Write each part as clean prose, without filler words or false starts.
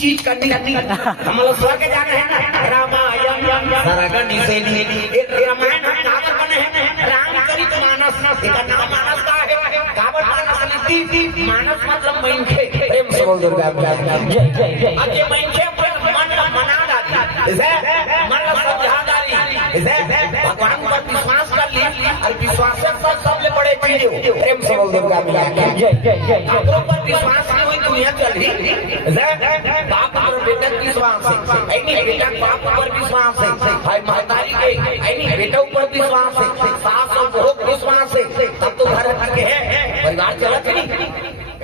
चीज करनी हम लोग स्वर्ग जाना है ना। रामायण सरगनी से एक रामायण काबर बने हैं रामचरित मानस। इसका नाम मानस का है। काबर मानस लिखी मानस मतलब मनखे। प्रेम से बोल दो जय जय जय। अके मनखे मन मना डाली इसे मन समझा डाली इसे भगवान पर विश्वास कर ली और विश्वास से सबसे बड़े चीज प्रेम से बोल दो जय जय जय। आपको पर विश्वास नहीं हुई दुनिया चली बाप पर बेटा विश्वास है नहीं बेटा बाप पर विश्वास है भाई महतारी के नहीं बेटा ऊपर विश्वास है सास और बहू विश्वास है तब तो घर के है परिवार चला नहीं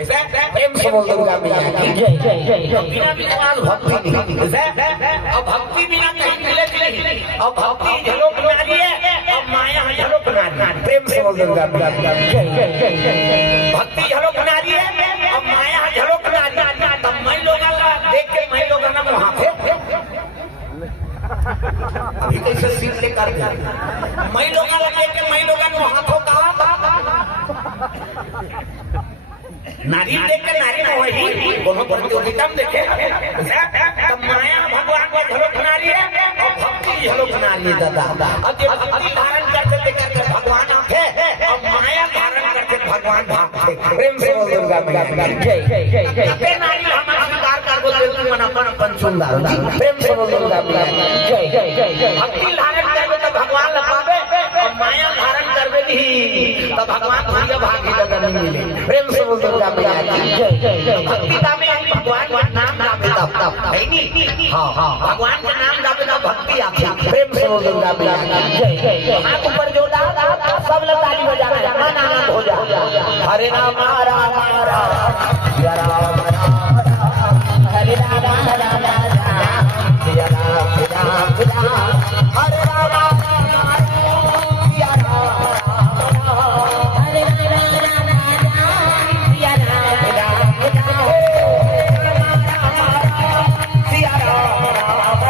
ऐसा प्रेम से बोल दूंगा जय जय जय। बिना विश्वास भक्ति नहीं अब भक्ति बिना कहीं मिले नहीं। अब भक्ति झलोक नारी है अब माया झलोक नारी। प्रेम से बोल दूंगा जय जय जय। भक्ति झलोक नारी है अब माया झलोक नारी। तब मैं लोग देख के मैं लोग ना वहां थे अभी कैसे सीट लेकर मैं लोग देख के मैं लोग वहां को कहा नारी देख के नारी न होगी दोनों प्रतियोगिता में देखे तब माया भगवान को झलोक नारी है और भक्ति झलोक नारी है दादा। अब भक्ति धारण करते देखते भगवान आते और माया धारण करते भगवान भागते। प्रेम से बोल दूंगा जय जय जय जय। नारी हमारा स्वीकार कर बोले तू अपन सुंदर प्रेम से बोल दूंगा जय जय जय जय। भक्ति धारण करबे तो भगवान लपावे और माया धारण करबे नहीं तो भगवान भूल भागी जगह नहीं मिले। प्रेम से बोल दूंगा जय जय जय। भक्ति में भगवान का नाम गावे तब है नहीं। हां हां भगवान का नाम गावे तब भक्ति आती। प्रेम से बोल दूंगा जय जय जय। हाथ ऊपर जो सब लोग ताली बजाना है मन आनंद हो जा। हरे राम राम राम जय राम राम हरे राम राम राम जय राम राम हरे राम राम जय राम हरे राम राम जय राम जय राम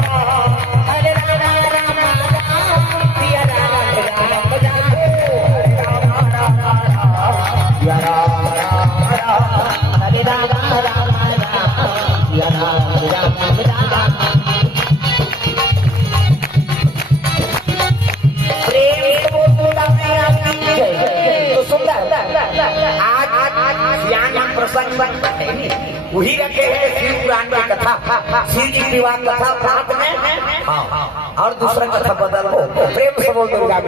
हरे राम राम जय वही रखे हैं शिव पुराण में कथा शिव जी विवाह कथा रात में और दूसरा कथा बदल हो। प्रेम से बोल दूंगा अब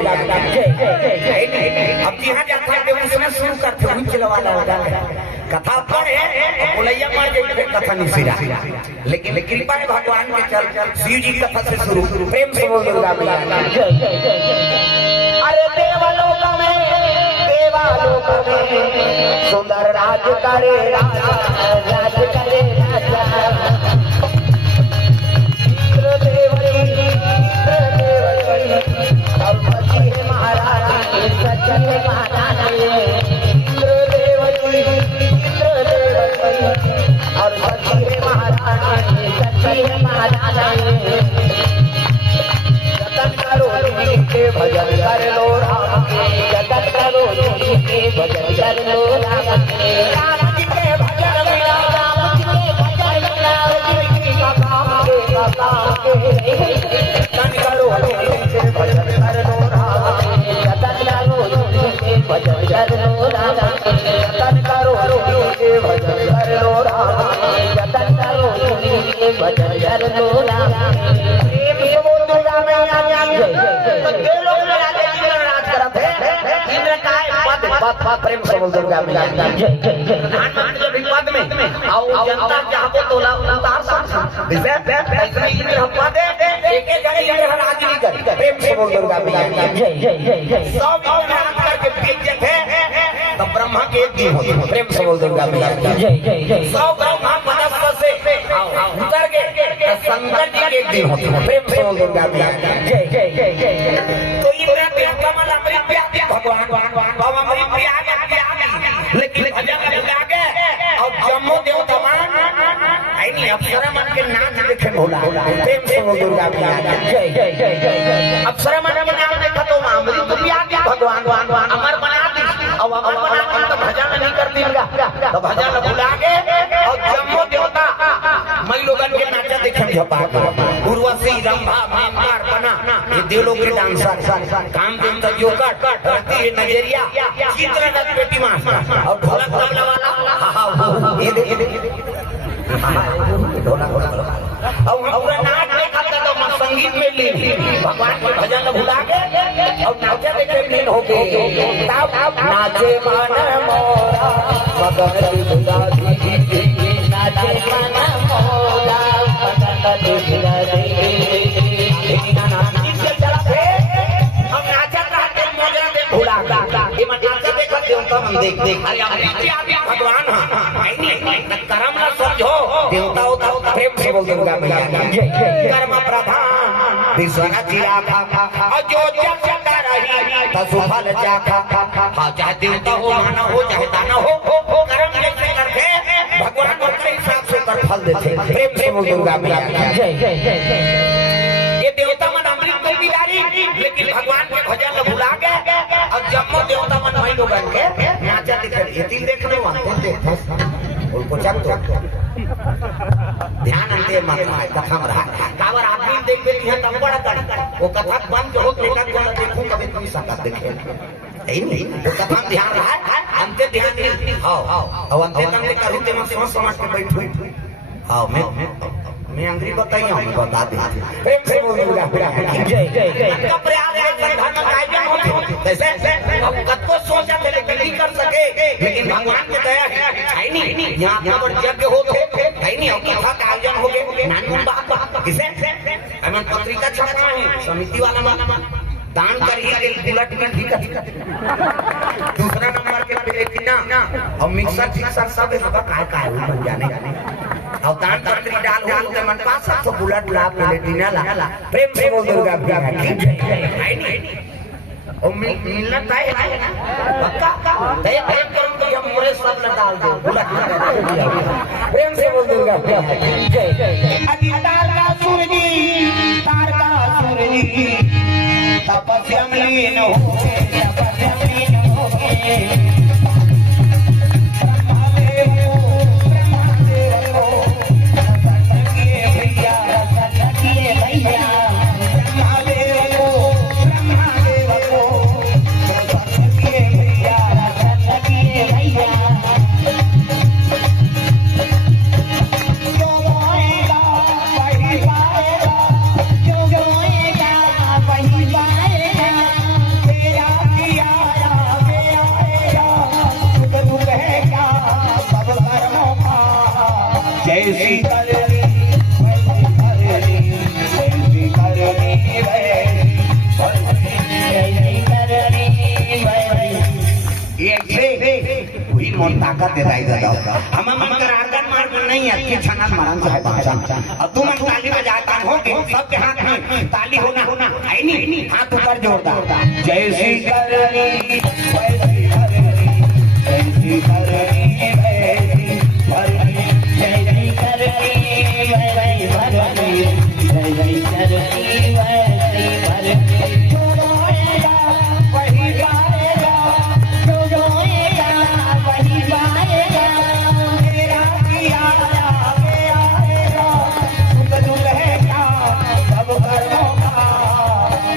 यहाँ जाता है उसमें शुरू करते हुए चलवाना होगा कथा पढ़े बोलैया मार जाए कथा नहीं सिरा लेकिन कृपा है भगवान के चल शिव जी कथा से शुरू। प्रेम से बोल दूंगा अरे देवलोक में सुंदर राज करे राजा राज करे राजा और सची है महारानी सची है महारानी और सची है महारानी सची है महारानी। जतन करो के भजन कर लो राम के जतन करो के भजन कर लो राम के राम जी के भजन मिला राम जी के भजन मिला काम के जतन करो के भजन कर लो राम के जतन करो के भजन कर लो राम के जतन करो के भजन कर लो राम के जतन करो के भजन कर लो राम के। प्रेम से बोल दुर्गा मैया प्रधानमंत्री जो विवाद में आओ जनता चाहबो तोला उतार सब जैसे ऐसे इंद्र पद एक एक जगह राजनीति कर प्रेम से बोल दुर्गा मैया जय सब इंद्र के बीच है तो ब्रह्मा के एक जी होते प्रेम से बोल दुर्गा मैया जय सब ब्रह्मा मनस्क से उतर के संकट के एक दिन होते प्रेम से बोल दुर्गा मैया जय तो ये देवता मन अमृत प्यादे भगवान बाबा अमृत प्यादे लेकिन भजन लगा के और जम्मो देवता मान आई नहीं अप्सरा मन के नाम देखे भोला प्रेम से बोल दुर्गा मैया जय अप्सरा मन के नाम देखा तो अमृत प्यादे भगवान अमर बना दी अब अमर बना तो भजन नहीं कर देगा तो भजन बुला के और जम्मो देवता मई लोगन के नाचा देखे झपा उर्वशी रंभा मेनकार बना ये देवलोक के डांसर काम दिन तक जो कट रहती है नजरिया चित्ररथ बेटी मां और ढोलक तबला वाला ये ढोलक और पूरा नाच देखा तो संगीत में लीन भगवान के भजन भुला के और नाचे देखे लीन हो गए नाचे मन मोरा मगन दुर्गा दी नाचे मन मोरा मगन दुर्गा दी देख भगवान कर्म न समझो देवता होता प्रेम से बोल दुर्गा मैया कर्म प्रधान विश्वनाथ और जो जब चलता रही पशुफल चाखा हाँ चाहे देवता हो मानव हो चाहे दानव हो कर्म जैसे करते भगवान उनके हिसाब से कर फल देते प्रेम से बोल दुर्गा मैया ये देवता मन अमृत को बिगाड़ी लेकिन भगवान के भजन भुला के और जम्मो देवता मन वही लोग के नाचा दिखे देखने वाले उनको चल ध्यान अंते कथा में रहा कावर आदमी देख देती है तब बड़ा कर वो कथा बंद हो बेटा को देखूं कभी कोई संगत देखे नहीं वो कथा ध्यान रहा अंते ध्यान दे हां और अंते अंते करूं ते मैं समझ समझ के बैठूं हां मैं अंग्रेजी बताइए हम बता दे प्रेम से बोल दुर्गा जय का प्रयास है संधान आयोजन होते कैसे अब कद को सोचा थे लेकिन नहीं कर सके लेकिन भगवान की दया है नहीं यहां अपना बड़ यज्ञ होते है नहीं अब कथा का आयोजन हो गए नानी बात किसे हमें पत्रिका छपना है समिति वाला माना दान करिए बुलेट में ठीक है दूसरा नंबर के प्लेटिना और मिक्सर फिक्सर सब का बन जाने और दान पत्री डाल हो तो मन पास तो बुलेट ला प्लेटिना ला प्रेम से बोल दुर्गा है नहीं और मिलना तय है ना पक्का तय करूं तो हम मोरे सब ला डाल दे बुलेट प्रेम से बोल दुर्गा जय अधिकार का सूरजी तार का सूरजी तपस्या में लीन हो तपस्या में लीन हो जैसी करनी वही मन ताकत देता है हम मन कर आर्गन मार नहीं है कि छाना मारन से बाचा अब तुम ताली बजाता हो के सबके हाथ में ताली होना है नहीं हाथ ऊपर जोरदार जैसी करनी वैसी करनी जैसी करनी वैसी करनी जय करनी वैसी करनी जय करनी वैसी करनी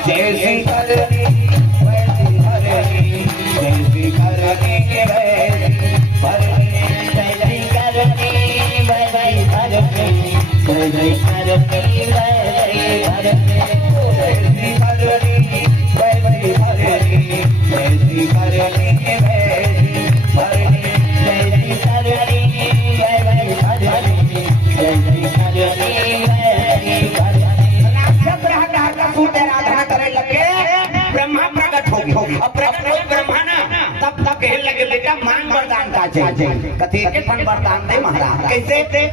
जैसी करनी वैसी करनी जैसी करनी वैसी करनी जैसी करनी वैसी करनी जैसी करनी वैसी करनी जैसी करनी वैसी करनी जैसी करनी वैसी लगे बेटा मांग वरदान का चाहिए कथी के फन वरदान दे महाराज कैसे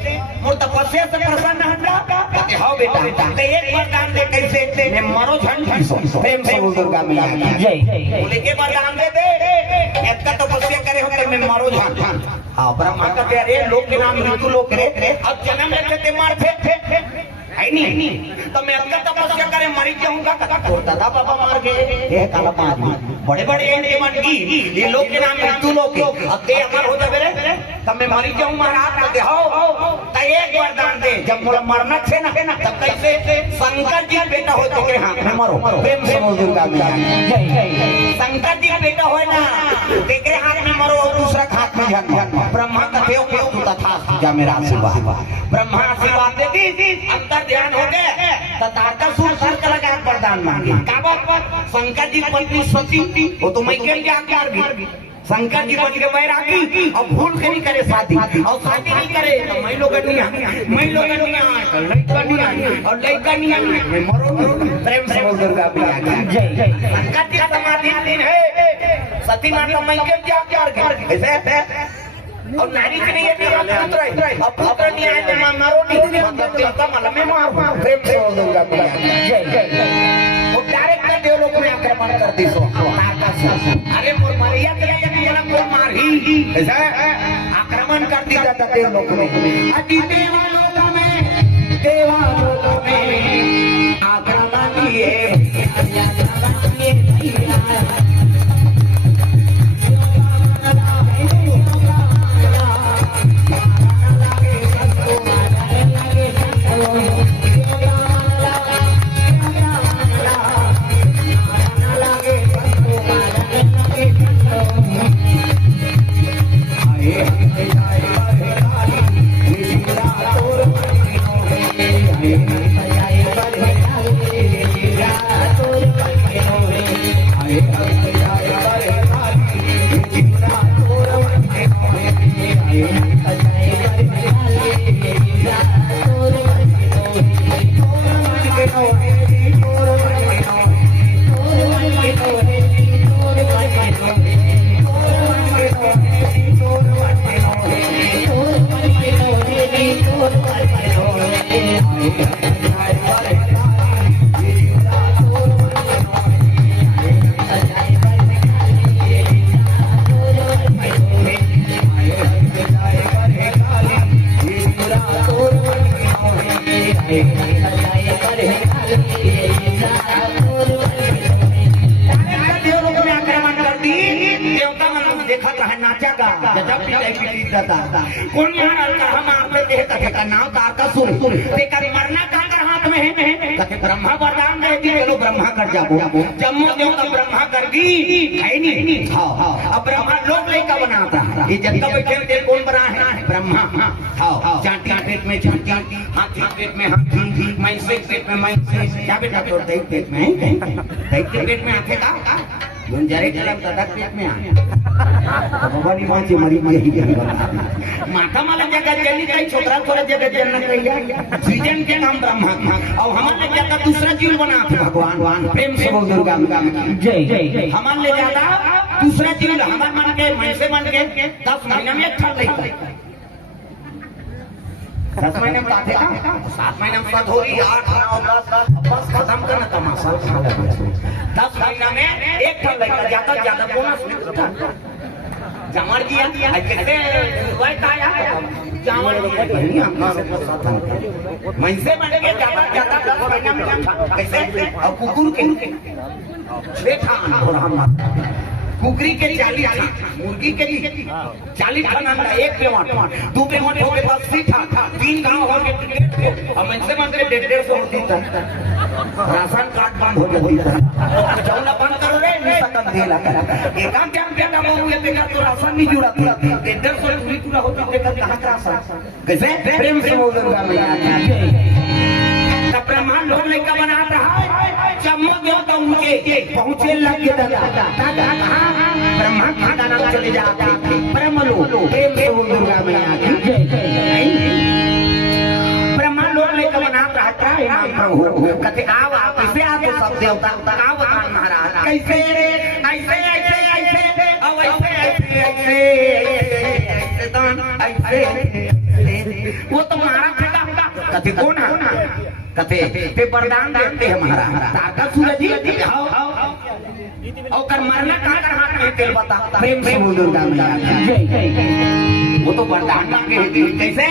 मोर तपस्या से प्रसन्न हटा कहते हां बेटा ते एक वरदान दे कैसे मैं मरो झंड सो प्रेम से बोल दुर्गा मैया जय बोले के वरदान दे इतना तपस्या करे हो तो मैं मरो झंड हां ब्रह्मा का अरे लोग के नाम मृत्यु लोग रे अब जन्म लेते ते मार थे है नहीं तो मैं अब तपस्या करे मरी जाऊंगा और दादा बाबा मार गए ये काला पांच बड़े बड़े ये मन की ये लोग के नाम मृत्यु लोग अब ते अमर हो जावे रे तब मैं मरी जाऊं महाराज कहते हो तो एक वरदान दे जब मोला मरना छे ना तब कैसे शंकर जी बेटा हो तो के हाथ में मरो प्रेम से बोल दुर्गा मैया जय जय शंकर जी बेटा हो ना तेरे हाथ में मरो और दूसरा हाथ में झंड ब्रह्मा कहते हो कि तू तथा जा मेरा आशीर्वाद ब्रह्मा आशीर्वाद देती अंतर ध्यान हो गए तथा सुर का लगा वरदान मांगे का शंकर जी पत्नी सती वो तो मैं के आकार भी शंकर जी बन के बैरागी और भूल के नहीं करे शादी और शादी नहीं करे तो मैं लोग नहीं लड़का नहीं और लड़का नहीं मैं मरो प्रेम से बोल दुर्गा मैया जय जय शंकर जी समाधि दिन है सती माता मैं के आकार ऐसे और नारी के लिए मेरा पुत्र है अब पुत्र नहीं आए तो मैं मरो नहीं मतलब देवता मतलब मैं मार प्रेम से बोल दूंगा जय जय वो डायरेक्ट देवलोक में आक्रमण कर दी सो अरे मोर मरिया के लिए मेरा मोर मार ही ऐसा आक्रमण कर दी जाता देवलोक में अति देवलोक में आक्रमण किए कौन यहाँ हम आपने देह का नाम तारकासुर तेकर मरना काकर हाथ में है कथे ब्रह्मा वरदान दे दी चलो ब्रह्मा कर जाबो जम्मो देवता ब्रह्मा कर दी है नहीं हां अब ब्रह्मा लोग लेका बनाता है ये जब बैठे थे कौन बना है ब्रह्मा हां चांटी पेट में चांटी हाथी पेट में हाथी मैंसे पेट में मैंसे क्या बेटा तो दही पेट में दही पेट में आखे का गुंजारे कलम तड़क पेट में आ भगवानी मां से मरी यही माथा माला जगह जल्दी कई छोकरा थोड़ा जगह जन्नत कहिया सीजन के नाम ब्रह्मा और हमारे ज्यादा दूसरा जीव बना भगवान प्रेम से बोल दुर्गा जय जय हमारे ले ज्यादा दूसरा जीव हमारे मन के मन से मन के 10 महीना में एक फल लेता 10 महीने में आते का 7 महीने में साथ हो रही 8 9 10 बस खत्म करना तमाशा 10 महीना में एक फल लेता ज्यादा बोनस मिलता जमर किया कैसे वही आया चावल मनसे बन के ज्यादा महीना में कैसे और कुकुर के कुकरी के 40 मुर्गी के 40 खाना एक पेमट 2 पेमट हो गए 80 था 3 गांव हो गए और मनसे मंदिर 150 होती था राशन कार्ड बंद हो गया चौला बंद करो रे निशकन देला एक काम क्या बेटा वो ये देखा तो राशन नहीं जुड़ा था 150 पूरी पूरा होता देखा कहां का राशन कैसे प्रेम से बोल दूंगा मैं ब्रह्मा लोग लेकर बना रहा चम्मो देवता उनके पहुंचे लग के ब्रह्मा खाना नाम चले जाते ब्रह्म लोग प्रेम से बोल दुर्गा मैया ब्रह्मा लोग लेकर बना रहता है नाम प्रभु कहते आओ आप कैसे आपको सब देवता आओ महाराज कैसे ऐसे ऐसे ऐसे ऐसे ऐसे ऐसे दान ऐसे वो तो मारा था कथे कौन है कथे पे वरदान देते हैं महाराज ताका सूरज जी और कर मरना कहां कर हाथ में तेल बता प्रेम से बोल दुर्गा वो तो वरदान मांगे कैसे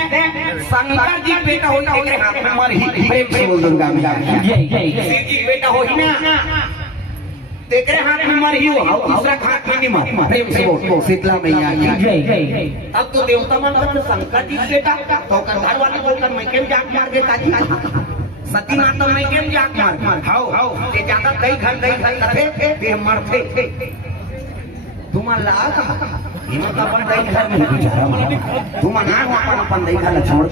शंकर जी बेटा होई तेरे हाथ में मर ही प्रेम से बोल दुर्गा शिव जी बेटा होई ना तेरे हाथ में मर ही हो दूसरा हाथ में नहीं मर प्रेम से बोल शीतला मैया की अब तो देवता मन शंकर जी बेटा तो घर वाले बोलकर मैं केम जाग मार देता जी सती माता मैं केम जाग मार हाओ ये ज्यादा कई घर करते ते मरते तुम लाग हिम्मत अपन कई घर में बेचारा तुम ना अपन दई घर छोड़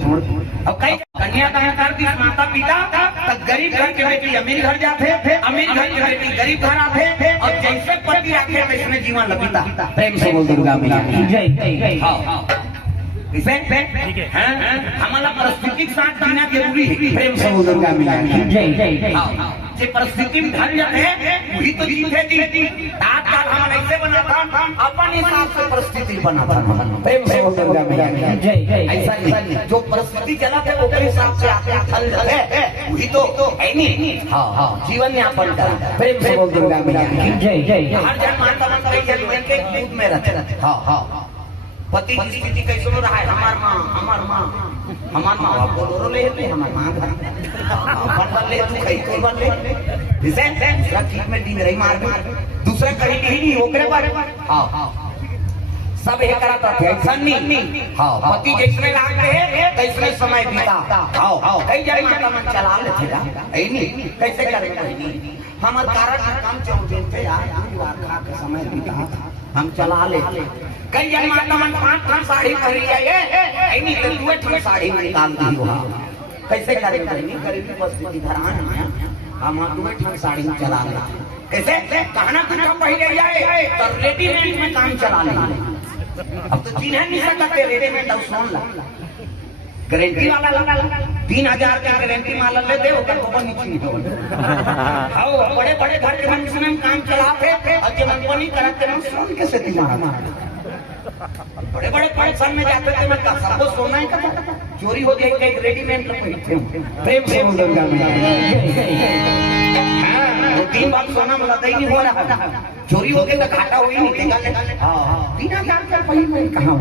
अब कई कन्या कहां कर दी माता पिता तब गरीब घर के बेटी अमीर घर जाते अमीर घर के बेटी गरीब घर आते और जैसे पति आके वैसे जीवन लगता प्रेम से बोल दुर्गा मैया जय हां हमारा परिस्थिति के साथ जीना जरूरी है प्रेम से बोल दुर्गा मैया जय जे परिस्थिति में ढल जाए वही तो जीते जी तात्काल हम ऐसे बना था अपन हिसाब से परिस्थिति बना था प्रेम से बोल दुर्गा मैया जय ऐसा नहीं जो परिस्थिति चला था वो के हिसाब से आके ढल जाए वही तो है नहीं हां जीवन यापन कर प्रेम से बोल दुर्गा मैया जय हर जन माता मन के जीवन के दूध में रहते हां पति की स्थिति कैसे हो रहा है हमार माँ बाप बोलो ले हमार माँ बन ले तू कहीं कोई बन ले दूसरा ठीक में दी रही मार दूसरा कहीं नहीं ओकरे बारे हाँ सब ये करता थे ऐसा नहीं हाँ पति जिसमें लागे तैसमें समय बीता हाँ कई जगह माता मन चला लेते ऐ नहीं कैसे करेंगे हमार कारण काम चलते यार खा के समय बीता हम चला ले कई जन माता मन 5 साड़ी पहनी है नहीं तो 2 साड़ी में निकाल दी हो कैसे करेंगे गरीबी परिस्थिति घरान है हम 2 साड़ी में चला ले कैसे कहना कुछ पहले जाए तो रेडीमेड में काम चला ले अब तो चिन्ह नहीं सकते रेडीमेड और सोन ला गारंटी वाला लगा 3000 का गारंटी माल ले दे ओकर को नीचे आओ बड़े बड़े घर के हम काम चलाते और जे मनपनी करते हम सोन कैसे दी मारा बड़े बड़े फंक्शन में जाते थे मैं सबको सोना ही करता चोरी हो गई कई रेडीमेड प्रेम से बोल दुर्गा हां 3 बार सोना में लदाई नहीं हो रहा चोरी हो गई तो घाटा हुई नहीं निकाले हां 3000 का पहले कहां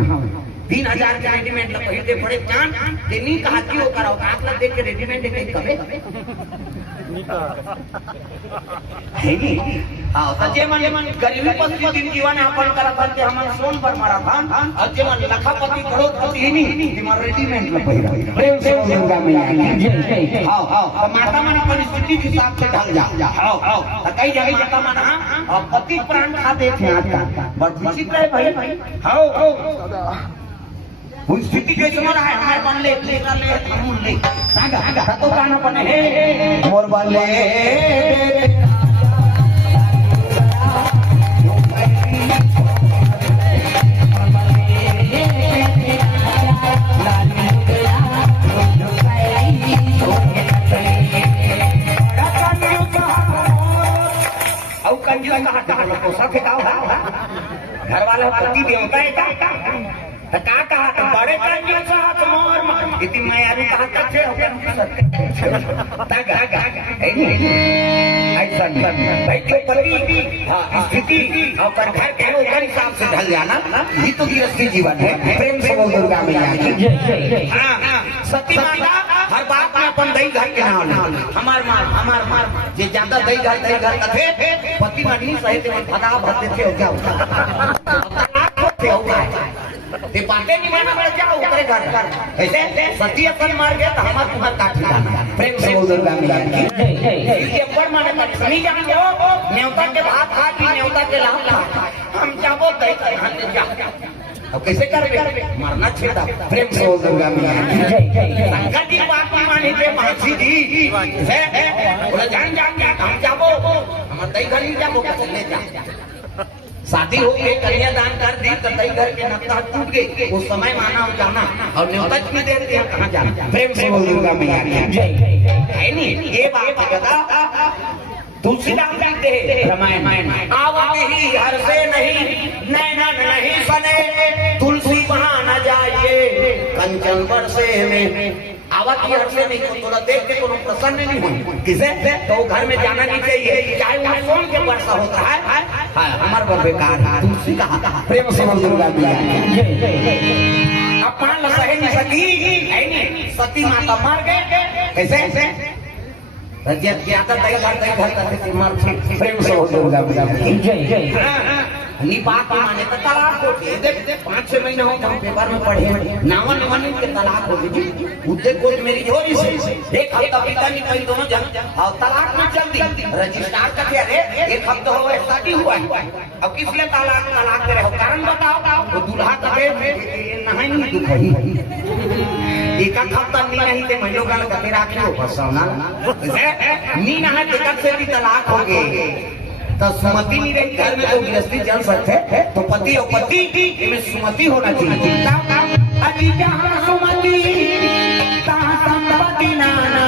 3000 के रेडीमेड ला पहले बड़े जान देनी कहा कि वो कराओ आप लोग देख के रेडीमेड देख कबे है नहीं हां सजे मन गरीबी परिस्थिति जीवन अपन करत करते हम सोन पर मारा था और जे मन लखपति करोड़पति ही नहीं हमार रेडीमेड ला पहिरा प्रेम से दुर्गा मैया हां माता मन परिस्थिति के हिसाब से ढल जा हां कई जगह जाता मन हां पति प्राण खा देते हैं बड़ विचित्र है भाई हां वो स्थिति कैसे हो रहा है हमारे बन ले दूसरा ले हम ले आगा तो गाना बने हे मोर बन ले औ कंजूस कहा को सब खाओ घर वाला पति देवता है का कहा बड़े कंजूस हाथ मोर इतनी मैं अभी कहा थे ऐसा भाई क्यों पति हाँ स्थिति और घर के उधर हिसाब से ढल जाना ये तो गृहस्थी जीवन है प्रेम से बोल दुर्गा मैया हाँ सती माता हर बात में अपन दही घर के नाम हमार मार जे ज्यादा दही घर थे पति मनी सहित फटा भरते थे क्या ते पाटे नहीं माना पड़ जाओ उतरे घर ऐसे सती अपन मार गया तो हमार तुम्हार काट जाना प्रेम से बोल दुर्गा मैया ये ऊपर माने मत सुनी जान जाओ न्योता के भात खा की न्योता के लाभ हम जाबो दई खाने जा अब कैसे करबे मरना छेदा प्रेम से बोल दुर्गा मैया संकट की बात माने के माछी दी है बोला जान हम जाबो हम दई घर ही जाबो ले जा शादी हो गई कन्यादान कर दी तो दई घर के नक्का टूट गई उस समय माना जाना और न्योता में दे दिया कहाँ जाना प्रेम से बोल दुर्गा मैया है नहीं ये बात बता तुलसीदास कहते हैं रामायण आवत ही हर से नहीं नैनन नहीं सने तुलसी वहां न जाइए कंचन बरसे में आवत ही हर से नहीं तो थोड़ा देख के कोनो प्रसन्न नहीं हो किसे तो घर में जाना नहीं चाहिए चाहे वहां सोन के वर्षा होता है हमार पर बेकार है तुलसी कहा प्रेम से दुर्गा अपमान सहे नहीं सकी सती माता मर गए कैसे ज्यादा दही घर मर प्रेम से दुर्गा निपात माने तो तलाक हो गई देख 5-6 महीने हो हम पेपर में पढ़े नावन के तलाक हो गई उद्देश्य कोई मेरी झोली से एक हफ्ता पिता नहीं कहीं दोनों जन और तलाक में चल दी रजिस्ट्रार का क्या रे एक हफ्ता हो शादी हुआ अब किस लिए तलाक दे रहे हो कारण बताओ वो दूल्हा कहे नहीं दुख है एक हफ्ता नहीं थे महीनों का लगा राखी हो बस नी नहा टिकट से भी तलाक हो गए तो सुमति नहीं रही घर में तो गृहस्थी चल सकते तो पति और पति में सुमति होना चाहिए सुमति संपत्ति नाना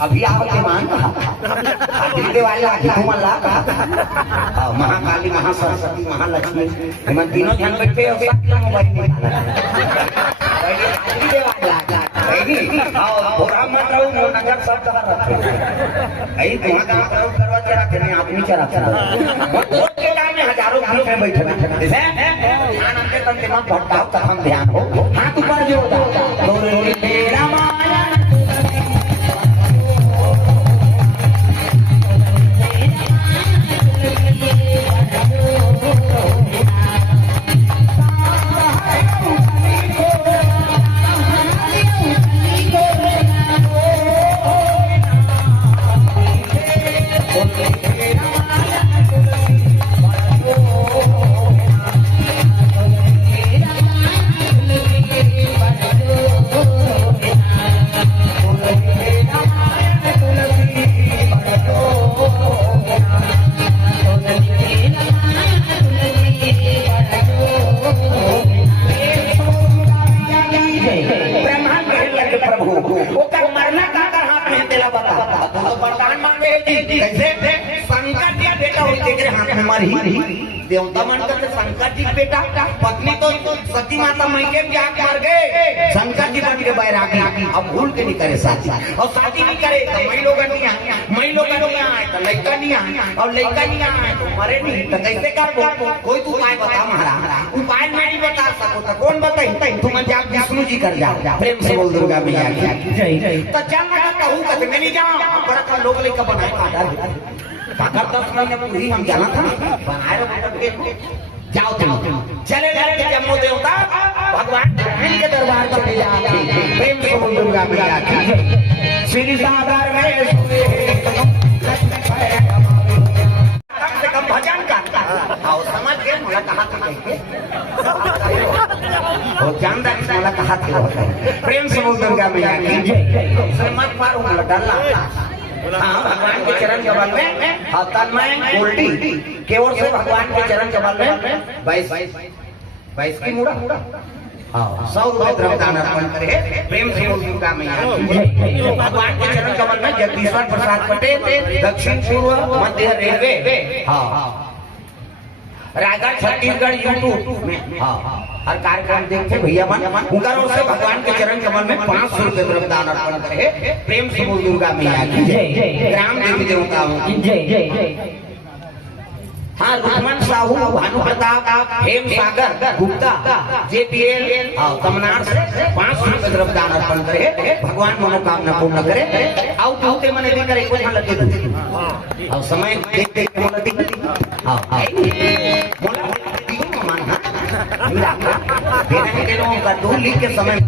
अभी आपके मान महाकाली महासरस्वती महालक्ष्मी हम तीनों ध्यान बैठे आदमी चला हजारों बैठे भटकाओ तब हम ध्यान हो हाथ ऊपर जो देवता मनकर शंकर जी बेटा पत्नी तो सती माता मैके में जाके मर गए शंकर जी बन के बैरागी अब भूल के नहीं करे शादी और शादी नहीं करे तो मई लोग नहीं आए तो लड़का नहीं आए और लड़का नहीं आए तो मरे नहीं तो कैसे कर कोई तू उपाय बता महाराज उपाय नहीं बता सको तो कौन बताई तुम जा विष्णु जी कर जाओ प्रेम से बोल दुर्गा मैया तो चल मैं कहूँ कहते मैं नहीं जाऊँ बड़ा लोग लेकर बनाए अगर 10 महीने पूरी हम जाना था बनाए जाओ तुम चले जाए जम्मू देवता भगवान के दरबार चले जाते प्रेम से बोल दुर्गा मैया की श्री सागर में कम से कम भजन करता और समझ के मुझे कहा था वो जानदार वाला कहा था प्रेम से बोल दुर्गा मैया की मत मारो डरना भगवान के चरण कमल में तन्मय गोल्डी केवल से भगवान के चरण कमल में 22 की मुड़ा 100 रुपए द्रव्यदान अर्पण करे प्रेम से बोल दुर्गा मैया भगवान के चरण कमल में जगदीश्वर प्रसाद पटेल दक्षिण पूर्व मध्य रेलवे रायगढ़ छत्तीसगढ़ यूट्यूब में हर कार्यक्रम देखते भैया मन उनका ओर से भगवान के चरण कमल में 500 रुपए द्रव्यदान अर्पण करे प्रेम से बोल दुर्गा मैया की जय ग्राम देवी देवताओं की जय हाँ रुक्मन साहू भानु प्रताप हेम सागर गुप्ता JPL कमनार से 500 रुपए द्रव्यदान अर्पण करे भगवान मनोकामना पूर्ण करे आओ कहते मने भी करे कोई लगे और समय देख देख के बोलती फिर के लोगों का डोली के समय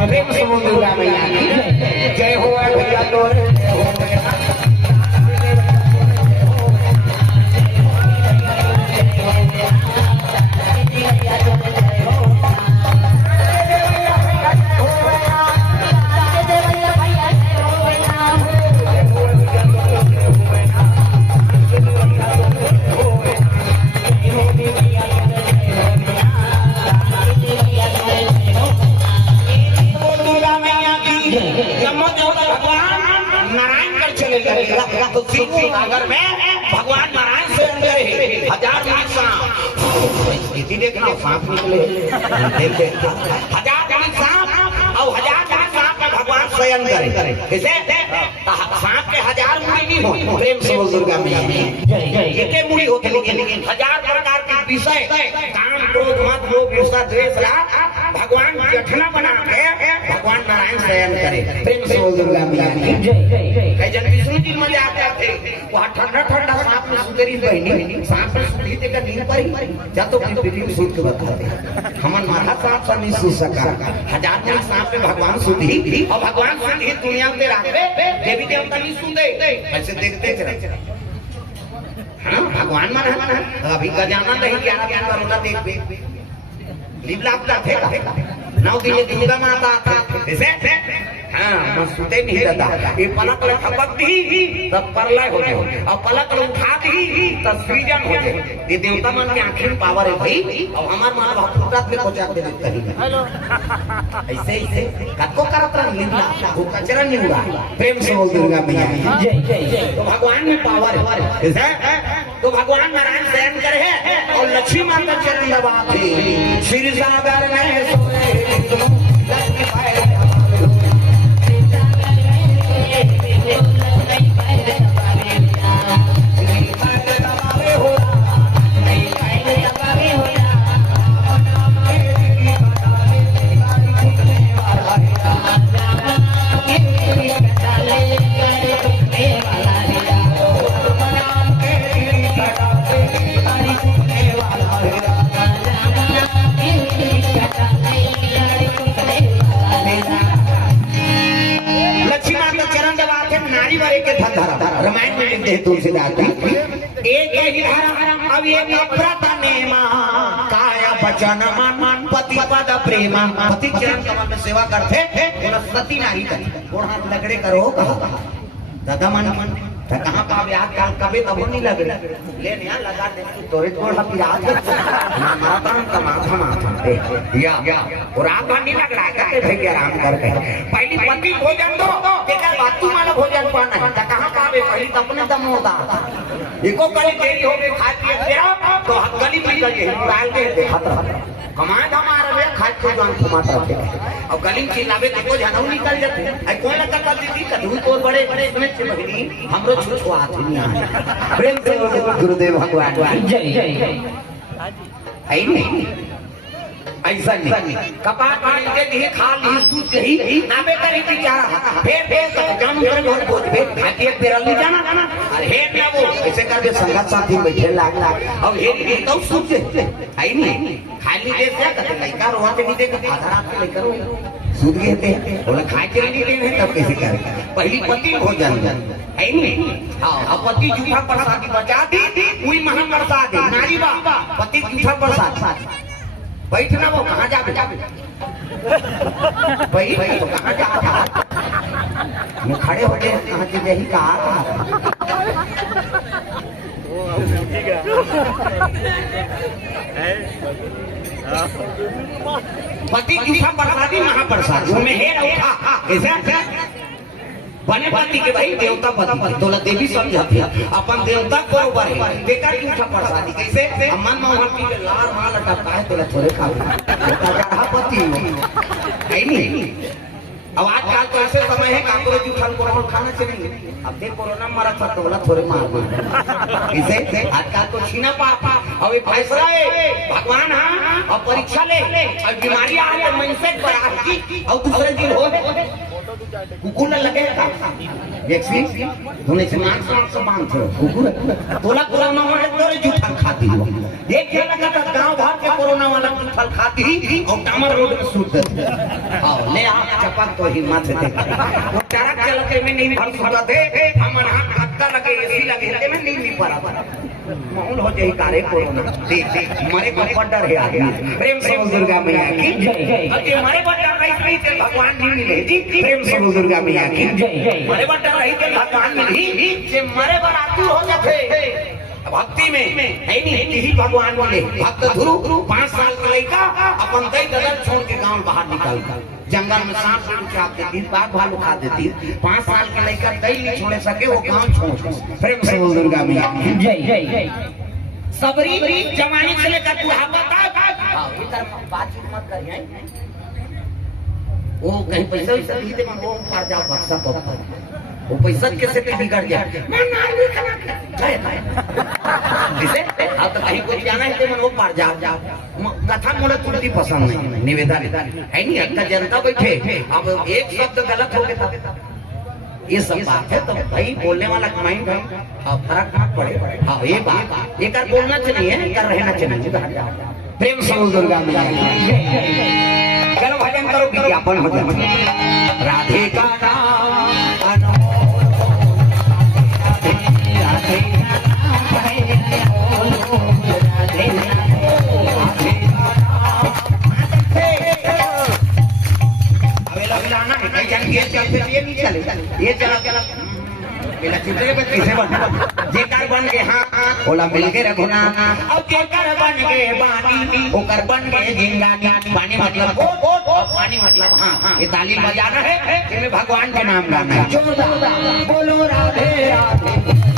प्रेम से बोल दुर्गा मैया की जय हो भैया तोरे जय हो तो सागर में भगवान नारायण से अंदर हजार सांप देखना सांप निकले हजार सांप और हजार सांप में भगवान स्वयं करे इसे सांप के हजार मुड़ी नहीं हो प्रेम से बोल दुर्गा मैया एक मुड़ी होते लेकिन हजार प्रकार के विषय काम क्रोध मत लोभ गुस्सा द्वेष राग भगवान जठना बना के भगवान नारायण शयन करे प्रेम से बोल दुर्गा मैया कई जन विष्णु जी में जाते थे वहाँ ठंडा ठंडा सांप में सुंदरी बहनी सांप में सुधी देकर नींद पड़ी जा तो पृथ्वी सूत के बताते हमन मारा सांप सा नहीं सूत सका हजार जन सांप में भगवान सुधी और भगवान सुधी दुनिया में रहते देवी देवता नहीं सुनते ऐसे देखते हाँ भगवान माना अभी गजानन नहीं ग्यारह करोना देख लिपलापता थे 9 दिन दुर्गा माता ऐसे हाँ सुते नहीं रहता ये पलक खपक दी तब प्रलय हो जाए और पलक उठा दी तब सृजन हो जाए ये देवता मन के आखिर पावर है भाई और हमार मानव भक्तों में पहुंचा के देता है ऐसे ऐसे कको करत रहा वो कचरा नहीं हुआ प्रेम से बोल दुर्गा मैया तो भगवान में पावर है तो भगवान नारायण शयन करे और लक्ष्मी माता चरण दबाते श्री सागर में सोए रामायण में लिखते हैं तुलसीदास जी एक ही धारा अब ये नफरत नेमा काया वचन मन पति पद प्रेमा पति चरण कमल में सेवा करते बोला सती नारी करी गोड़ हाथ लगड़े करो कहा दादा मन कहाँ का ब्याह काल कभी तब नहीं लग ले यहाँ लगा दे तोरे गोड़ हाथ याद माता का माथा माथा या और आप नहीं लग रहा है भाई आराम करके पहली पति भोजन दो तेरा बातू माला भोजन पाना है कहाँ का पहली अपने दम होता इको कली देरी हो गई खा पिए तो गली में गए डाल के खतरा कमाए हमारा वे खाद को जान कमाता रहते और गली चिल्लावे देखो जानू निकल जाते आई कौन लगा कर दी कदू तो बड़े बड़े इसमें चिमगनी हमरो छुछुआ हाथ नहीं आ प्रेम से गुरुदेव भगवान जय जय है नहीं ऐसा नहीं कपाट पानी के लिए खा ली सूत ही नामे करी बेचारा फिर जान कर बहुत बहुत फिर खाती है तेरा ले जाना अरे हे ना वो ऐसे करके संगत साथी बैठे लाग अब हे तो सूत है नहीं खाली दे से कहते लड़का रोवा के नहीं दे आधा रात के लेकर सूत गए थे बोला खाए के नहीं दे तब कैसे करे पहली पति भोजन है नहीं हां अब पति जूठा प्रसाद बचा दी कोई महा प्रसाद नारी बा पति जूठा प्रसाद बैठना वो कहाँ जा बेटा भाई तो कहाँ जा मैं खड़े हो गए कहाँ के यही कहा पति जूठा प्रसादी महाप्रसाद में है ऐसा बने पति के भाई देवता पति तोला देवी समझाती अपन देवता को ऊपर है बेकार जूठा प्रसादी कैसे मन मोहन की लार माल लटकता है तोला थोड़े खा बेटा पति है नहीं अब आजकल तो ऐसे समय है कांकरो जूठा को खाना चाहिए अब देख कोरोना मरा था तोला थोड़े मार इसे आजकल तो छीना पापा और ये फैसला है भगवान हाँ और परीक्षा ले और बीमारी आ रही है मन से बराबर और दूसरे दिन हो कुकुर न लगेगा वैक्सीन होने से मांस से बांध थे कुकुर तोला कोरोना वाले तोरे जूठा खाती हो एक क्या लगा था गांव भर के कोरोना वाला जूठा खाती और हमर रोड में सूत दे आओ ले आप चपक तो हिम्मत से दे वो ट्रक चलते में नहीं भर सुता थे हमर हाथ धक्का लगे एसी लगे ते में नहीं पड़ा माहौल हो जाई कारे कोरोना देख मरे को डर है आगे प्रेम से दुर्गा मैया की जय अरे मरे को डर रही थे भगवान नहीं मिले जी प्रेम से दुर्गा मैया की जय मरे को डर रही थे भगवान मिली जे मरे बरातू हो जाते भक्ति में है नहीं यही भगवान बोले भक्त ध्रुव 5 साल का लड़का अपन दई ददन छोड़ के गांव बाहर निकल जंगल में सांप खा देती बाघ भालू खा देती 5 साल का लड़का दई नहीं छोड़ सके वो गांव छोड़ प्रेम से दुर्गा मैया जय जय सबरी जवानी से लेकर बुढ़ापा तक इधर बातचीत मत करिए वो कहीं पैसा वैसा दी दे वो पार जाओ बक्सा तो वो पैसा कैसे पे बिगड़ गया मैं नाली खाना इसे अब तो कहीं कोई जाना है तो मन वो पार जाओ कथा मोड़े तुरंत पसंद नहीं निवेदन है नहीं अक्का जनता बैठे अब एक शब्द गलत हो गया ये सब बात है तो भाई बोलने वाला माइंड है अब फर्क मत पड़े हाँ ये बात ये कर बोलना चाहिए कर रहना चाहिए प्रेम से दुर्गा मैया चलो भजन करो विज्ञापन हो जाए राधे का नाम ये चला मेरा चित्र पे कैसे बन जेकर बन के हाँ ओला मिल के रखना अब जेकर बन के बानी ओकर बन के जिंगानी पानी मतलब पानी मतलब हाँ ये ताली बजाना है इसमें भगवान के नाम गाना है बोलो राधे राधे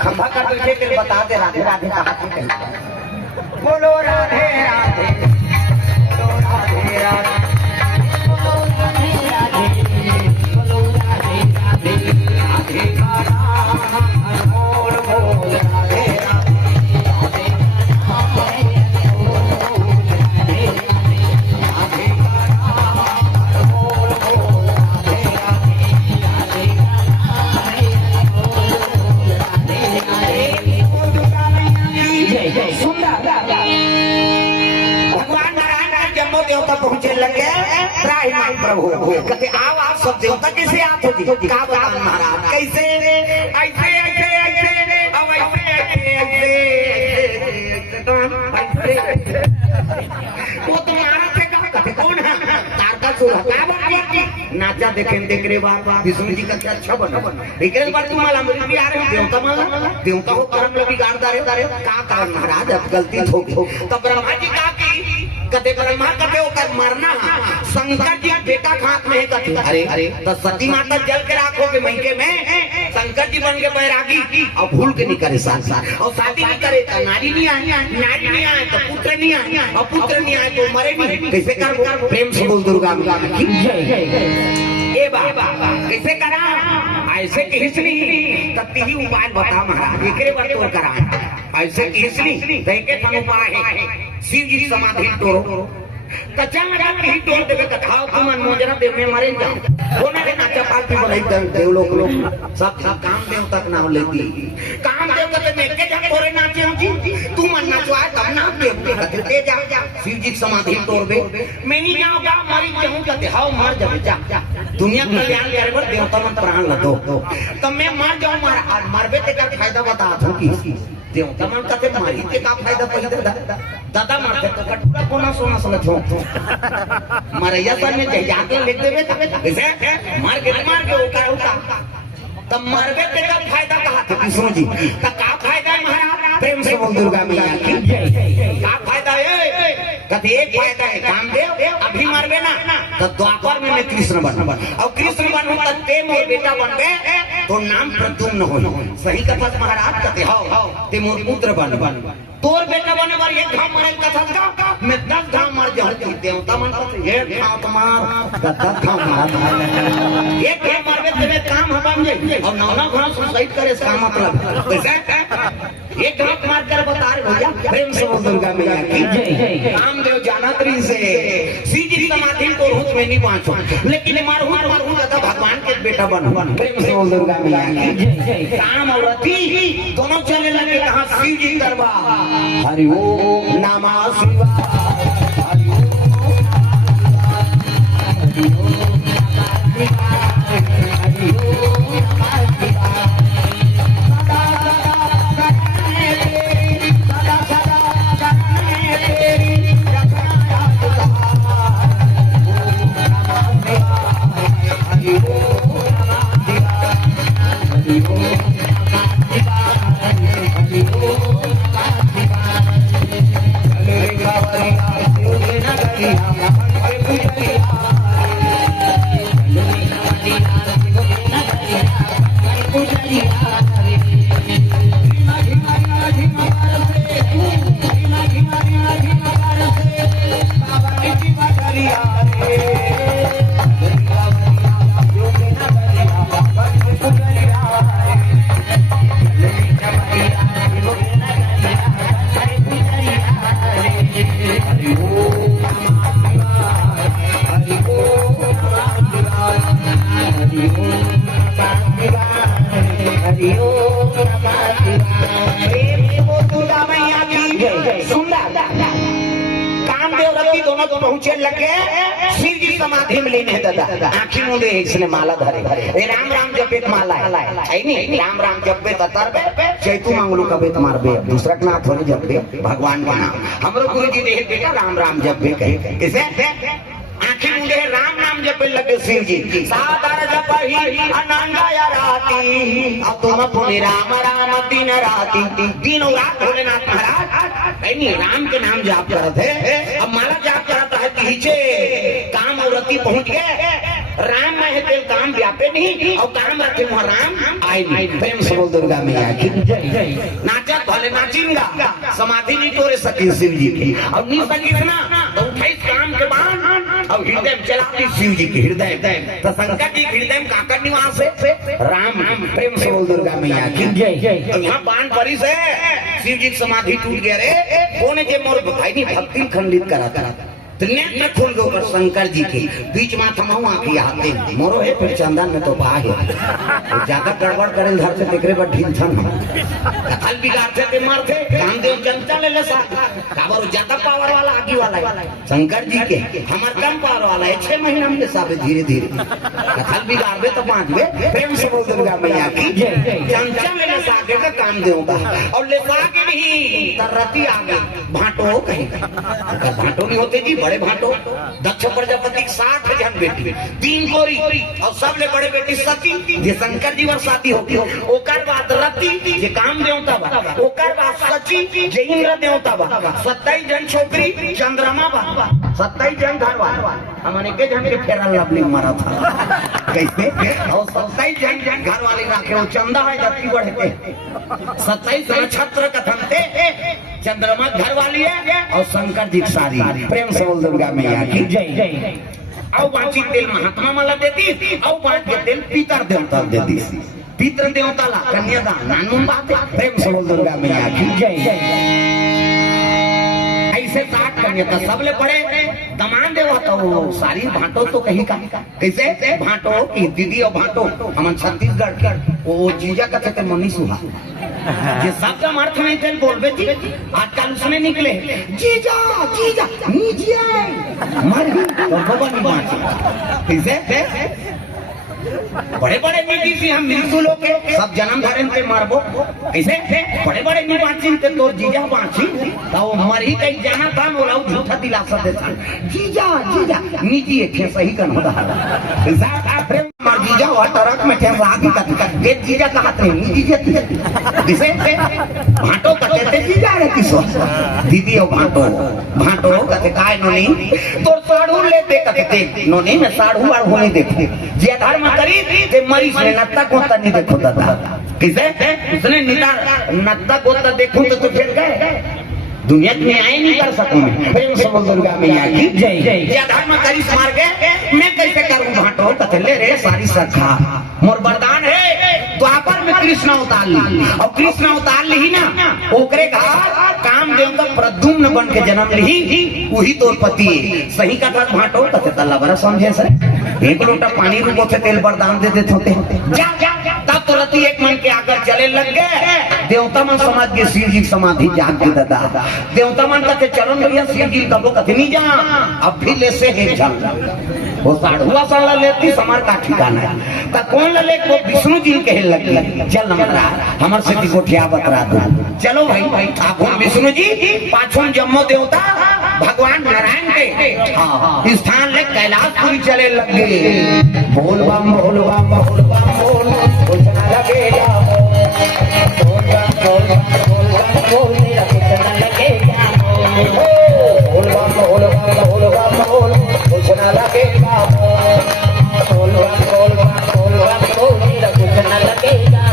खंभा कर पीछे के बता दे राधे राधे कहा बोलो राधे राधे बोलो राधे राधे बोलो राधे राधे बोलो राधे राधे राधे का नाम बोल बोल राधे राधे राधे का नाम बोल राधे राधे का नाम बोल बोल राधे राधे भगवान नारायण के जन्मो देवता पहुंचे लगे त्राहिमाम प्रभु कहते आओ आप सब देवता कैसे आप होगी का बताओ महाराज कैसे ऐसे ऐसे ऐसे अब ऐसे वो तुम्हारा थे कहते कौन है तारका चूल्हा क्या बात की नाचा देखें देख रे बाबा विष्णु जी का क्या अच्छा बना एक बार तुम्हारा भी आ रहे देवता माला देवता हो कर्म में बिगाड़ता रहता का कारण महाराज अब गलती हो गई तब ब्रह्मा जी का कते ब्रह्मा कते होकर मरना शंकर जी बेटा हाथ में है कते अरे अरे तो सती माता जल के राखोगे महीके में शंकर जी बन के बैरागी और भूल के नहीं करे साथ और शादी नहीं करे तो नारी नहीं आए तो पुत्र नहीं आए और पुत्र नहीं आए तो मरे नहीं कैसे कर प्रेम से बोल दुर्गा ए बाबा कैसे करा ऐसे किस नहीं तब ही उपाय बता महाराज एकरे बार तोड़ करा ऐसे किस नहीं देखे था उपाय है शिव जी समाधि तोड़ो कच्चा मजा ही तोड़ देवे कथाओ तुम मोजरा देव में मरे जाओ वो ना नाचा पार्टी बनाई देव लोग सब काम देव तक ना लेती काम देव तक देखे जा तोरे नाचे जी तू मन नाचवा तब ना देव के दे जा शिव जी समाधि तोड़ दे मैं नहीं जाऊंगा मरी जाऊं कहते हां मर जा दुनिया कल्याण करे पर देवता में प्राण ल दो तब मैं मर जाऊं मरबे ते का फायदा बता दूं की देवता मन कहते मारी के का फायदा पहिले दादा मारते तो कटुरा कोना सोना समझ हो मरैया सन में जाके लिख देवे कैसे मार के उका तब मरबे ते का फायदा कहा था विष्णु जी का फायदा है महाराज प्रेम से बोल दुर्गा मैया की जय। क्या फायदा है? कहते एक फायदा है, कामदेव अभी मारबे ना तो द्वापर में मैं कृष्ण बन और कृष्ण बनू तो ते मोर बेटा बनबे तो नाम प्रद्युम्न हो। सही कथा महाराज कहते हो ते मोर पुत्र बन तोर बेटा बने बार एक घाव मारे कथा का मैं 10 घाव मार जाऊं देवता मन को एक घाव मार 10 घाव मार एक घाव मारबे तेरे काम हम जाए और 9 घाव सुसाइड करे इसका मतलब एक घाव मार कर बता रहे भैया प्रेम से बोल दुर्गा मैया की जय। कामदेव जानत्री से सीधी समाधि को रूप में नहीं पहुंचो लेकिन मारू तो भगवान के बेटा बन प्रेम से बोल दुर्गा मैया की जय। काम और रति दोनों चलने लगे कहां शिव जी दरबार हरि ओम नमः शिवाय हरि ओम हरि ओम हरि ओम पहुंचे लगे शिव जी समाधि में लेने दादा आंखी मुंडे इसने माला धरे ए राम राम जपे माला है नहीं राम राम जपे तरबे चैतु मांगलू कबे मारबे दूसरा के नाथ होने जपे भगवान का नाम हमरो गुरुजी ने बेटा राम राम जपे कहे इसे आंखी मुंडे राम नाम जपे लगे शिव जी सादर जपही अनंगा राती अब तुम पुनि राम राम दिन राती तीनों रात भोलेनाथ महाराज नहीं राम के नाम जाप करते अब माला जाप करता है पीछे काम और रति पहुंच गए राम में है तेल काम व्यापे नहीं और काम रखे वहाँ राम आए नहीं प्रेम से बोल दुर्गा मैया की जय। नाचा भले नाचिंगा समाधि नहीं तोड़े सके शिव जी की और नहीं सकी ना तो उठाई काम के बाद और हृदय चलाती शिव जी के हृदय तो शंकर जी हृदय में काकर निवास है राम प्रेम से बोल दुर्गा मैया की जय। यहाँ बाण परी से शिव जी समाधि टूट गया रे कोने के मोर भाई नहीं भक्ति खंडित करा नेत्र खुल गए ऊपर शंकर जी के बीच में थमाऊ आखी आते मोरो है फिर चंदन में तो पा है ज्यादा गड़बड़ करे धर से देख रहे पर ढील थम कथल बिगाड़ते ते मारते कामदेव जनता ले ले साथ काबर ज्यादा पावर वाला आगे वाला है शंकर जी के हमार कम पावर वाला है 6 महीना में साबे धीरे धीरे कथल बिगाड़बे तो पांच बे प्रेम से बोल दुर्गा मैया की जनता ले ले साथ का कामदेव का और ले साके नहीं तरती आ गई भाटो कहीं भाटो नहीं होते जी बड़े भाटो दक्ष प्रजापति 60 जन बेटी 3 गोरी और सबले बड़े बेटी सती जे शंकर जी वर शादी होती हो ओकर बाद रति जे काम देवता बा ओकर बाद सची जे इंद्र देवता बा 27 जन छोकरी चंद्रमा बा 27 जन घरवा हमने के जन के फेरा लवली मारा था कैसे और 27 जन घर वाले राखे चंदा है जति बढ़ के 27 नक्षत्र कथन थे चंद्रमा घर वाली है और शंकर जी की शादी प्रेम से बोल दुर्गा मैया की जय। और बाकी तेल महात्मा माला देती और बाकी तेल पितर देवता देती पितर देवता ला कन्यादान नानून बात है प्रेम से बोल दुर्गा मैया की जय। ऐसे 60 कन्या था सबले बड़े दमान देव तो सारी भाटो तो कहीं का कैसे भाटो की दीदी और भाटो हम छत्तीसगढ़ वो जीजा का थे मनी सुहा ये शब्द हम अर्थ नहीं थे बोलबे जी आजकल उसने निकले जीजा जीजा नीजिए मर तो बाबा नहीं बाँचे कैसे बड़े बड़े नीति से हम मिलसु लोग के सब जन्म धरन के मारबो ऐसे बड़े बड़े नहीं बाँची ते तोर जीजा बाँची तो मर ही कहीं जाना था बोला झूठा दिलासा देता जीजा जीजा नीति एक सही कर होता है ऐसा प्रेम मर जीजा हुआ ट्रक में थे आगे का देख जीजा कहा थे जीजा किसे भाटो कटे थे जीजा रे किसो दीदी ओ भाटो भाटो कते काय नोनी तो साड़ू ले दे कते नोनी में साड़ू और होने देखे जे धर्म करी जे मरीज ने नत्ता को नहीं देखो दादा किसे उसने नत्ता को देखूं तो फिर गए दुनिया में आए नहीं कर सकूं मैं प्रेम से बोल दुर्गा मैया की जय या धर्म करी मार के मैं कैसे करूं भाटो कथले रे सारी सखा मोर वरदान है द्वापर में कृष्ण अवतार ली और कृष्ण अवतार ली ना ओकरे घाट काम देव का प्रद्युम्न बन के जन्म ली वही तोर पति सही कथा भाटो कथे तल्ला बरा समझे सर एक लोटा पानी रुको थे तेल वरदान दे देते होते जा तब तुरंत एक मन के आकर चले लग गए देवता मन समाज के शिव जी समाधि जाग के दादा देवता मन कहते चरण भैया शिव जी कब लोग कहते नहीं जा अब भी ले से है चल वो साढ़ुआ साला लेती समार का ठिकाना है तो कौन ले वो विष्णु जी कहे लगी चल हमारा हमार से गोठिया बतरा दो चलो भाई आप विष्णु जी पाछों जम्मो देवता भगवान नारायण के स्थान ले कैलाशपुरी चले लगे बोल बम बोल बम बोल बम बोल कुछ ना लगेगा बोल बम बोल बम बोल बम बोल मेरा कुछ ना लगेगा बोल बम बोल बम बोल बम बोल कुछ ना लगेगा बोल बम बोल बम बोल बम बोल मेरा कुछ ना लगेगा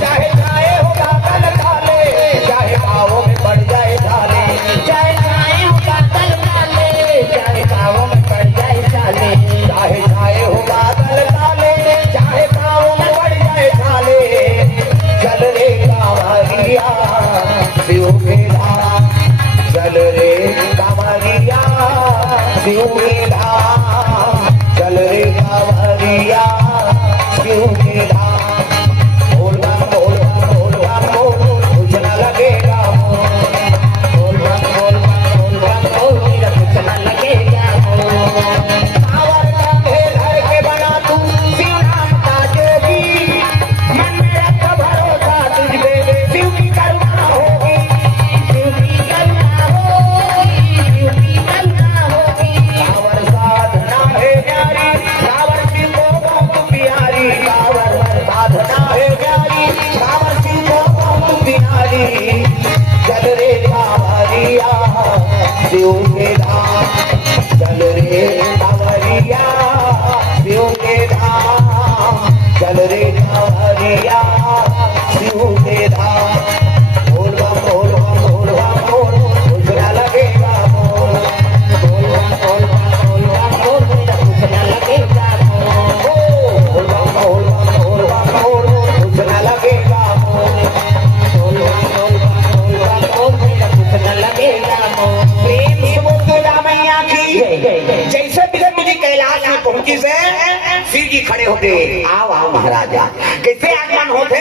चाहे चाहे हो कातल काले चाहे पाँवों में पड़ जाए झाले चाहे चाहे हो कातल काले चाहे पाँवों में पड़ जाए झाले चाहे चाहे हो कातल काले चाहे पाँवों में पड़ जाए झाले चल रे कांवरिया शिव के धाम चल रे कांवरिया शिव के धाम चल रे कांवरिया शिव के धाम बोल बम बोल बम बोल बम बोल कुछ ना लगेगा बोल बम बोल बम बोल बम बोल मेरा कुछ ना लगेगा कांवर कांधे धर के बना तू शिव नाम का जोगी मन में रख भरोसा तुझ पे शिव की करुणा होगी शिव की करुणा होगी शिव की करुणा होगी कांवर साधना है प्यारी कांवर शिव को बहुत प्यारी कांवर साधना है प्यारी कांवर शिव को बहुत प्यारी चल रे कांवरिया शिव के धाम चल रे कांवरिया शिव के धाम चल रे कांवरिया शिव के धाम बोल बम बोल बम बोल बम बोल कुछ ना लगेगा बोल बम बोल बम बोल मेरा कुछ ना लगेगा बोल बम बोल बम बोल बम बोल कुछ ना लगेगा बोल बम बोल मेरा कुछ ना लगेगा प्रेम से बोल दुर्गा मैया की जैसे विष्णु जी कैलाश में पहुंची से शिव जी खड़े होते आओ आओ महाराजा कैसे आगमन होते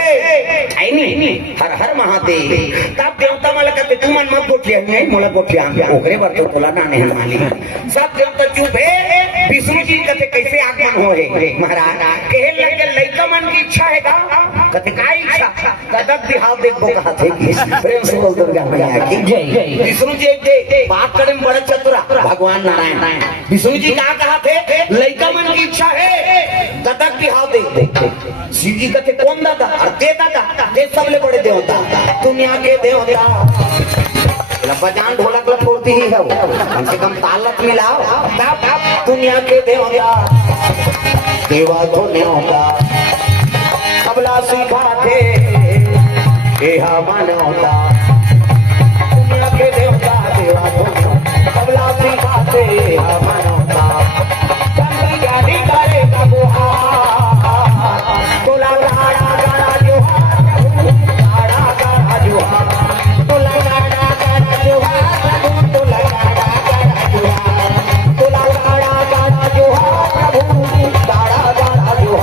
हर हर महादेव तब देवता मला कहते तू मन मत गोठिया नहीं मोला गोठिया ओकरे बार तो तोला ना नहीं माली सब देवता चुप है विष्णु जी कहते कैसे आगमन हो है महाराज कहे लगे लइका मन की इच्छा है का कहते का इच्छा कदक बिहाव देखबो कहा थे प्रेम से बोल दुर्गा मैया की जय विष्णु जी दे बात करे में बड़े चतुरा भगवान नारायण विष्णु जी कहा थे लइका मन की इच्छा है कदक बिहाव देख शिव जी कहते कौन दादा और दे दादा दे सबले बड़े देवता दुनिया के देवता बजान ढोलक लपोड़ती ही है कम से कम तालत मिलाओ दुनिया के देवता देवा तो न्योता तबला सिखाते एहा मनोता दुनिया के देवता देवा तो तबला सिखाते एहा मनोता चंदी गाड़ी करे कबुहा तोला गाड़ा गाड़ा जो गाड़ा गाड़ा जो तोला गाड़ा गाड़ा जो तोला गाड़ा गाड़ा जो तोला गाड़ा गाड़ा जो प्रभु गाड़ा गाड़ा जो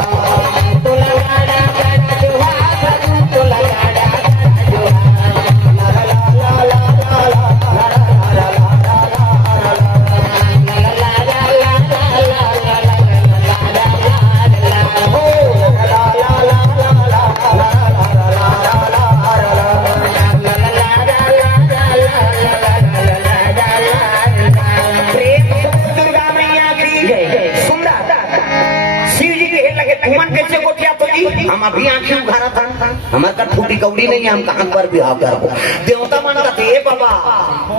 तोला गाड़ा गाड़ा जो प्रभु तोला गाड़ा गाड़ा जो ला ला ला ला ला ला ला ला ला ला ला ला हमार का ठूटी कौड़ी नहीं है, हम कहाँ पर बिहाव करबो। देवता मन का थे बाबा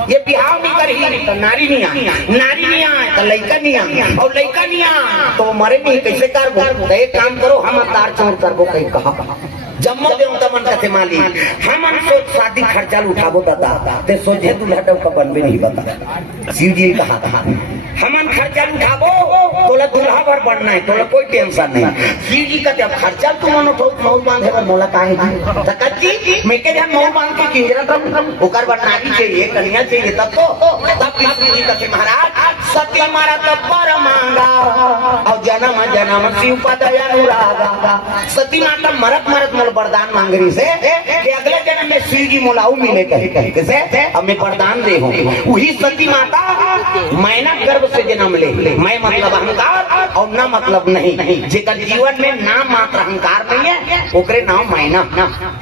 ये बिहाव नहीं करही तो नारी नहीं आए तो लड़का नहीं आए और लड़का नहीं आए तो मरे नहीं, कैसे करबो। तो एक काम करो, हम तार चोर करबो कहीं कहा जम्मो देवता मन कथे माली हम सोच शादी खर्चा उठाबो दादा ते सोचे दूल्हा का बनबे नहीं बता। शिव जी कहा था हमन खर्चा उठाबो तोला दूल्हा भर बनना है, तोला कोई टेंशन नहीं। शिव जी कहते अब खर्चा तू मन उठो मौत बांधे पर मोला काहे जी तकजी मैं के ध्यान मौत बांध के किंजरा तब ओकर बनागी चाहिए कन्या चाहिए तब तो तब शिव जी कहते महाराज सती मारा तब पर मांगा और जन्म जन्म शिव पद अनुरागा। सती माता मरत मरत मोल वरदान मांग रही से कि अगले जन्म में शिव जी मोलाऊ मिले कहीं कहीं कैसे हमें वरदान दे हो। वही सती माता मैना गर्भ से जन्म ले, मैं मतलब अहंकार और ना मतलब नहीं, जेकर जीवन में नाम मात्र अहंकार नहीं है ओकरे नाम मैना।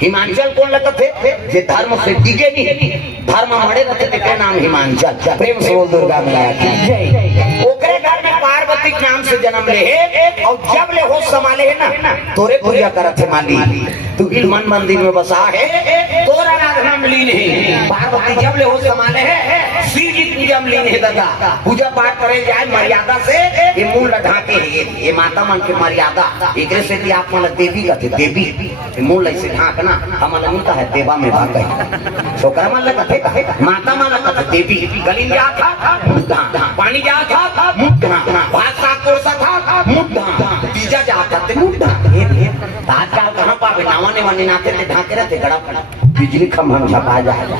हिमांचल कौन लगत थे जे धर्म से टिके नहीं, धर्म मरे रहते तेरे नाम हिमांचल। प्रेम से बोल दुर्गा मैया की जय। ओकरे घर में पार्वती के नाम से जन्म ले है और जब ले होश संभाले है ना तोरे पूजा करत है माली तू गिल मन मंदिर में बसा है तोरा आराधना में लीन है। पार्वती जब ले होश संभाले है शिव जी पूजा में लीन है दादा। पूजा पाठ करे जाए मर्यादा से ये मूल ढाके है, ये माता मन की मर्यादा एकरे से भी आप मन देवी कहते देवी मूल ऐसे ढाकना हमन नहीं कहे देवा में भाग छोकरा मन कहते कहे माता मन कहते देवी। गली जा था मुद्दा पानी जा था मुद्दा भात साग कोसा था मुद्दा तीजा जाता ते मुद्दा आजकल कहाँ पावे नावाने वाने नाते ते ढाके रहते गड़ा बिजली खंभा में छपा जाएगा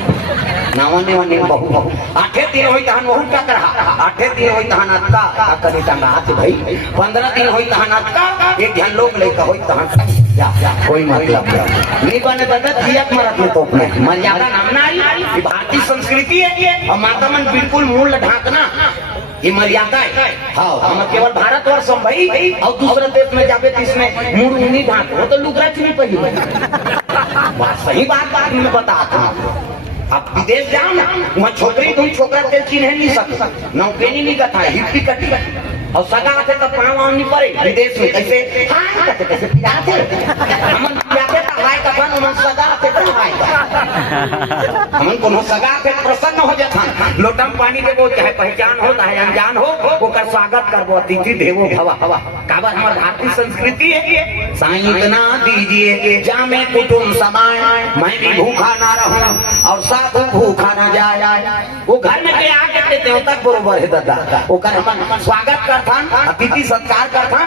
नावाने वाने बहु आठे दिन होई तहन बहुत का रहा आठे दिन होई तहन अत्ता कने टंगा हाथ भाई 15 दिन होई तहन अत्ता एक ध्यान लोग लेका होई तहन जा कोई मतलब नहीं बने बता जियत मरत में तोप में मर्यादा नाम ना आई भारतीय संस्कृति है और माता मन बिल्कुल मूल ढाकना ये मर्यादा है। हाँ हम केवल भारतवर्ष हम भाई और दूसरे देश में जावे तो इसमें मुड़ नहीं ढाक वो तो लुकरा चुनी पड़ी सही बात में बताता हूँ। अब विदेश जाओ ना वहाँ छोकरी तुम छोकरा तेल चिन्ह नहीं सकते नौकेनी नहीं कथा हिप्पी कटी और सगा थे तो पाँव नहीं पड़े विदेश में कैसे कैसे पिलाते हमन पिलाते तो हाय कथन हमन सगा थे तो हाय हमन कोनो सगा थे प्रसन्न हो जाता लोटम पानी देबो चाहे पहचान हो चाहे अनजान हो ओकर स्वागत करबो अतिथि देवो भव हवा काबा हमार भारतीय संस्कृति है। साईं इतना दीजिए जामे कुटुंब समाए मैं भी भूखा ना रहूं और साथ भूखा ना जाए। वो घर में के आके देवता बरोबर है दादा ओकर स्वागत कर अतिथि सत्कार करथन